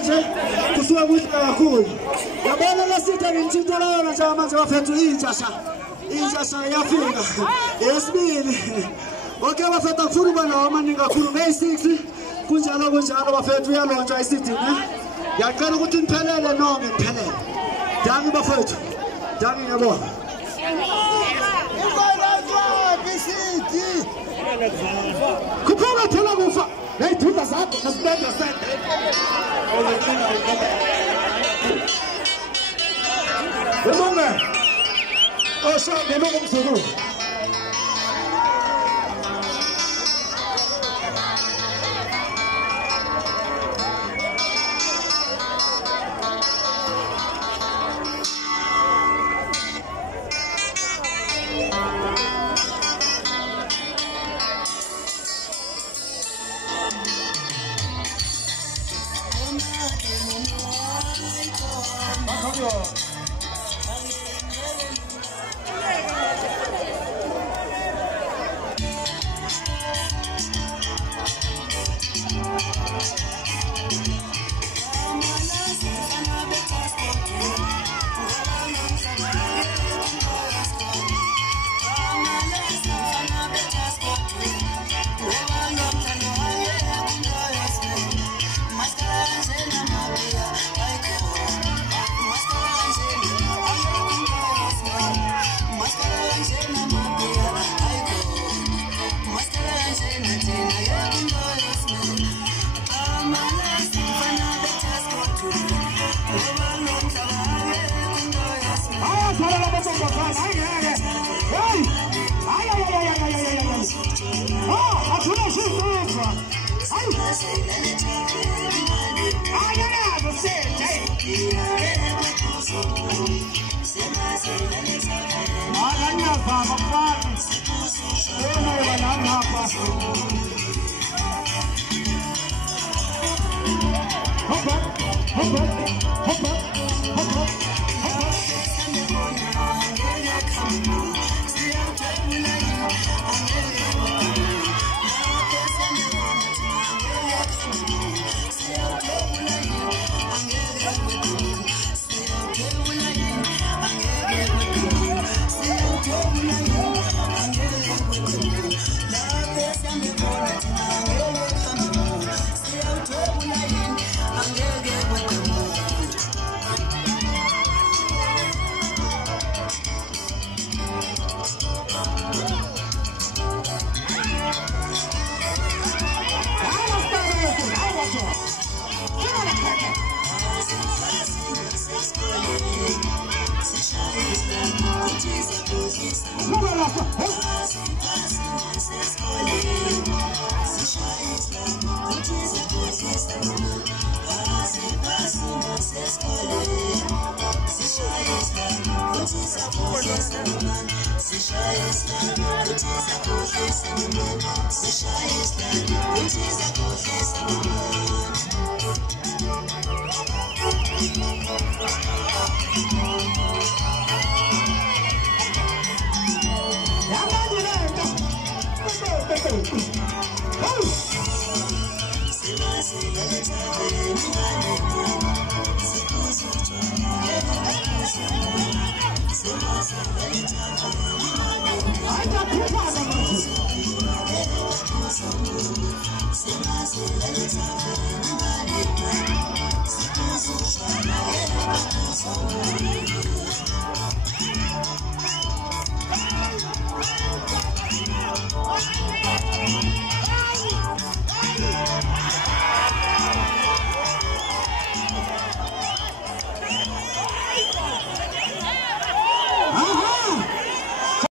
manje kusuka kuhle kakhulu. Yabona lasitha ngintshito layo nje manje bafethu injasha yafika. Yesibili. Okay bafethu akufuna uba nawo amaningi kakhulu nge6 kunjalo bafethu uyalonjwa isidini ne. Ngiyacela ukuthi niphelele nonke niphelele. Dangi bafethu. Dangi ngiyabona. Kuphola phela kufa. Hey thunda zakho nasibenda sente. Ubonga. Osho noma kumzukulu.